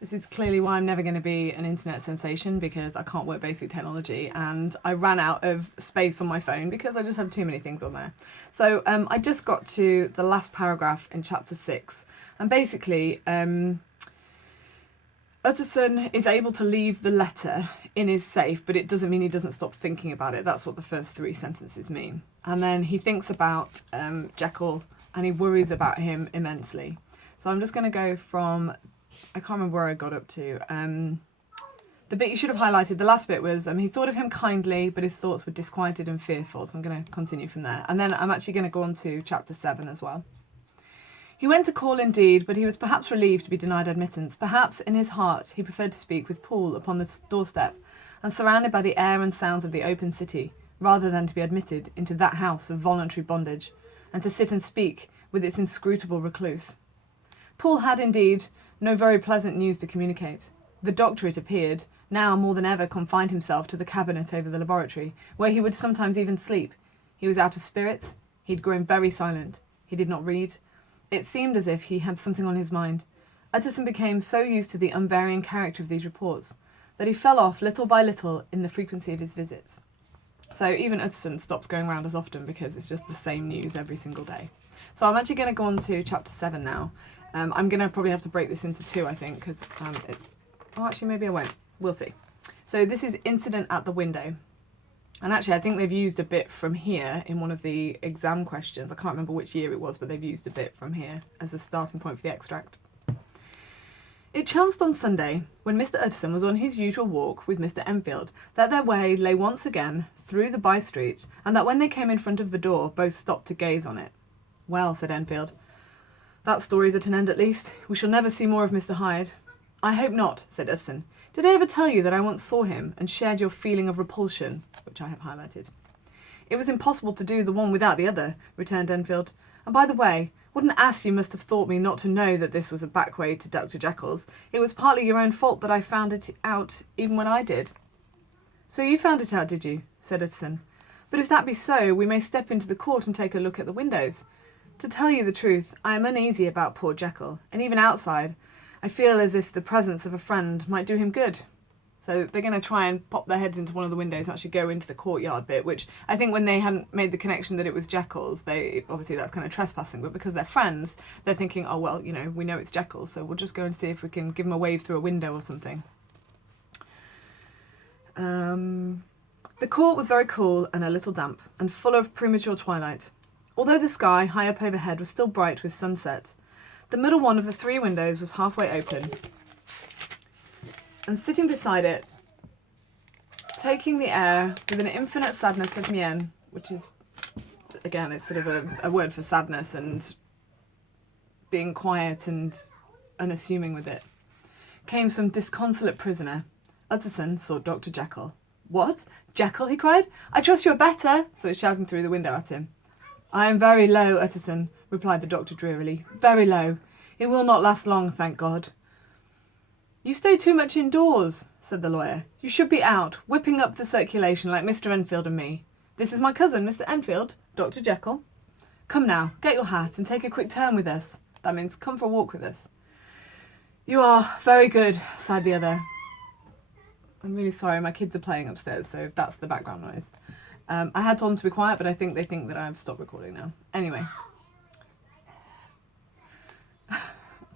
This is clearly why I'm never going to be an internet sensation, because I can't work basic technology and I ran out of space on my phone because I just have too many things on there. So I just got to the last paragraph in chapter 6, and basically Utterson is able to leave the letter in his safe, but it doesn't mean he doesn't stop thinking about it. That's what the first 3 sentences mean. And then he thinks about Jekyll and he worries about him immensely. So I'm just going to go from, I can't remember where I got up to. The bit you should have highlighted, the last bit was, he thought of him kindly, but his thoughts were disquieted and fearful. So I'm going to continue from there. And then I'm actually going to go on to chapter 7 as well. He went to call indeed, but he was perhaps relieved to be denied admittance. Perhaps in his heart he preferred to speak with Paul upon the doorstep and surrounded by the air and sounds of the open city, rather than to be admitted into that house of voluntary bondage, and to sit and speak with its inscrutable recluse. Paul had indeed no very pleasant news to communicate. The doctor, it appeared, now more than ever confined himself to the cabinet over the laboratory, where he would sometimes even sleep. He was out of spirits. He had grown very silent. He did not read. It seemed as if he had something on his mind. Utterson became so used to the unvarying character of these reports that he fell off little by little in the frequency of his visits. So even Utterson stops going around as often because it's just the same news every single day. So I'm actually going to go on to chapter 7 now. I'm going to probably have to break this into 2, I think, because it's... Oh, actually, maybe I won't. We'll see. So this is Incident at the Window. And actually, I think they've used a bit from here in one of the exam questions. I can't remember which year it was, but they've used a bit from here as a starting point for the extract. It chanced on Sunday, when Mr. Utterson was on his usual walk with Mr. Enfield, that their way lay once again through the by-street, and that when they came in front of the door, both stopped to gaze on it. Well, said Enfield, that story's at an end at least. We shall never see more of Mr. Hyde. I hope not, said Utterson. Did I ever tell you that I once saw him and shared your feeling of repulsion, which I have highlighted? It was impossible to do the one without the other, returned Enfield. And by the way, what an ass you must have thought me not to know that this was a back way to Dr. Jekyll's. It was partly your own fault that I found it out even when I did. So you found it out, did you? Said Utterson. But if that be so, we may step into the court and take a look at the windows. To tell you the truth, I am uneasy about poor Jekyll, and even outside, I feel as if the presence of a friend might do him good. So they're going to try and pop their heads into one of the windows and actually go into the courtyard bit, which I think when they hadn't made the connection that it was Jekyll's, obviously that's kind of trespassing, but because they're friends, they're thinking, oh, well, you know, we know it's Jekyll's, so we'll just go and see if we can give him a wave through a window or something. The court was very cool and a little damp, and full of premature twilight. Although the sky, high up overhead, was still bright with sunset, the middle one of the 3 windows was halfway open, and sitting beside it, taking the air with an infinite sadness of mien, which is, again, it's sort of a word for sadness and being quiet and unassuming with it, came some disconsolate prisoner. Utterson sought Dr. Jekyll. What? Jekyll? He cried. I trust you are better, so he's shouting through the window at him. I am very low, Utterson, replied the doctor drearily. Very low. It will not last long, thank God. You stay too much indoors, said the lawyer. You should be out, whipping up the circulation like Mr. Enfield and me. This is my cousin, Mr. Enfield, Dr. Jekyll. Come now, get your hat and take a quick turn with us. That means come for a walk with us. You are very good, sighed the other. I'm really sorry, my kids are playing upstairs, so that's the background noise. I had told them to be quiet, but I think they think that I've stopped recording now. Anyway.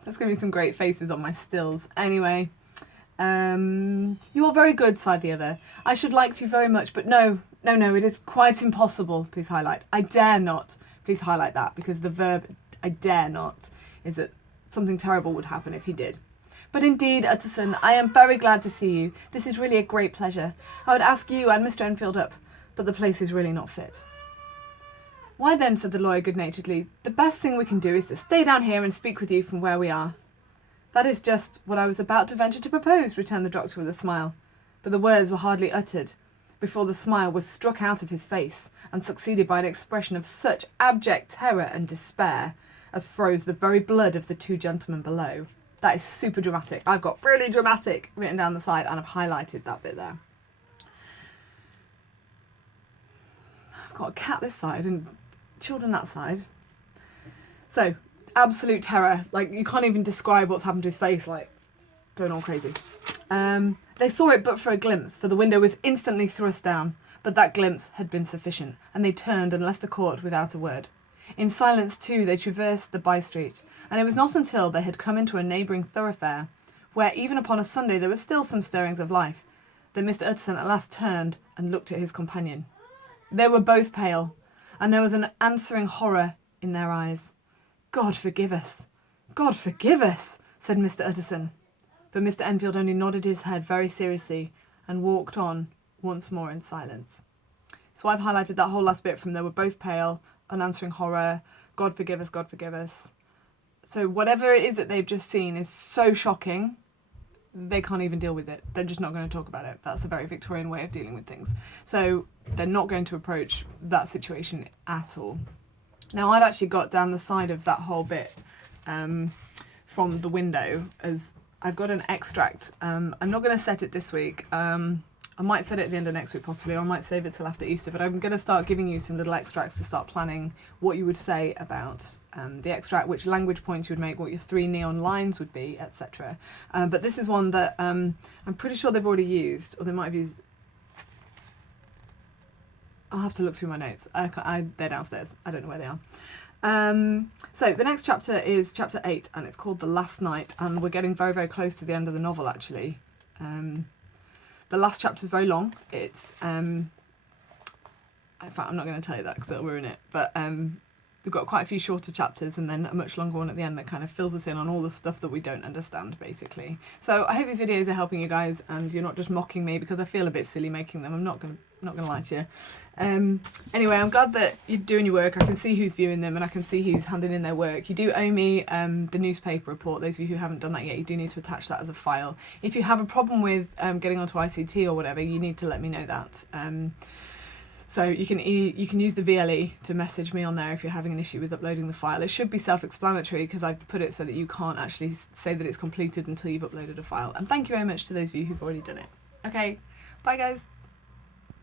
There's going to be some great faces on my stills. Anyway. You are very good, sighed the other. I should like to very much, but no, it is quite impossible. Please highlight. I dare not. Please highlight that, because the verb I dare not is that something terrible would happen if he did. But indeed, Utterson, I am very glad to see you. This is really a great pleasure. I would ask you and Mr. Enfield up, but the place is really not fit. Why then, said the lawyer good-naturedly, the best thing we can do is to stay down here and speak with you from where we are. That is just what I was about to venture to propose, returned the doctor with a smile. But the words were hardly uttered before the smile was struck out of his face and succeeded by an expression of such abject terror and despair as froze the very blood of the 2 gentlemen below. That is super dramatic. I've got really dramatic written down the side and I've highlighted that bit there. I've got a cat this side and children that side. So, absolute terror. Like, you can't even describe what's happened to his face. Like, going all crazy. They saw it but for a glimpse, for the window was instantly thrust down, but that glimpse had been sufficient, and they turned and left the court without a word. In silence, too, they traversed the by-street, and it was not until they had come into a neighbouring thoroughfare, where even upon a Sunday there were still some stirrings of life, that Mr. Utterson at last turned and looked at his companion. They were both pale, and there was an answering horror in their eyes. "God forgive us! God forgive us!" said Mr. Utterson. But Mr. Enfield only nodded his head very seriously and walked on once more in silence. So I've highlighted that whole last bit from "they were both pale," unanswering horror, "God forgive us, God forgive us." So whatever it is that they've just seen is so shocking, they can't even deal with it. They're just not going to talk about it. That's a very Victorian way of dealing with things. So they're not going to approach that situation at all. Now I've actually got down the side of that whole bit from the window, as I've got an extract. I'm not going to set it this week. I might set it at the end of next week possibly, or I might save it till after Easter, but I'm going to start giving you some little extracts to start planning what you would say about the extract, which language points you would make, what your 3 neon lines would be, etc. But this is one that I'm pretty sure they've already used, or they might have used. I'll have to look through my notes. They're downstairs. I don't know where they are. So the next chapter is chapter 8, and it's called The Last Night, and we're getting very, very close to the end of the novel actually. The last chapter is very long. It's in fact, I'm not going to tell you that because it'll ruin it, but we've got quite a few shorter chapters and then a much longer one at the end that kind of fills us in on all the stuff that we don't understand, basically. So I hope these videos are helping you guys and you're not just mocking me because I feel a bit silly making them. I'm not gonna lie to you. Anyway, I'm glad that you're doing your work. I can see who's viewing them and I can see who's handing in their work. You do owe me the newspaper report. Those of you who haven't done that yet, you do need to attach that as a file. If you have a problem with getting onto ICT or whatever, you need to let me know that. So you can use the VLE to message me on there if you're having an issue with uploading the file. It should be self-explanatory because I've put it so that you can't actually say that it's completed until you've uploaded a file. And thank you very much to those of you who've already done it. Okay, bye guys.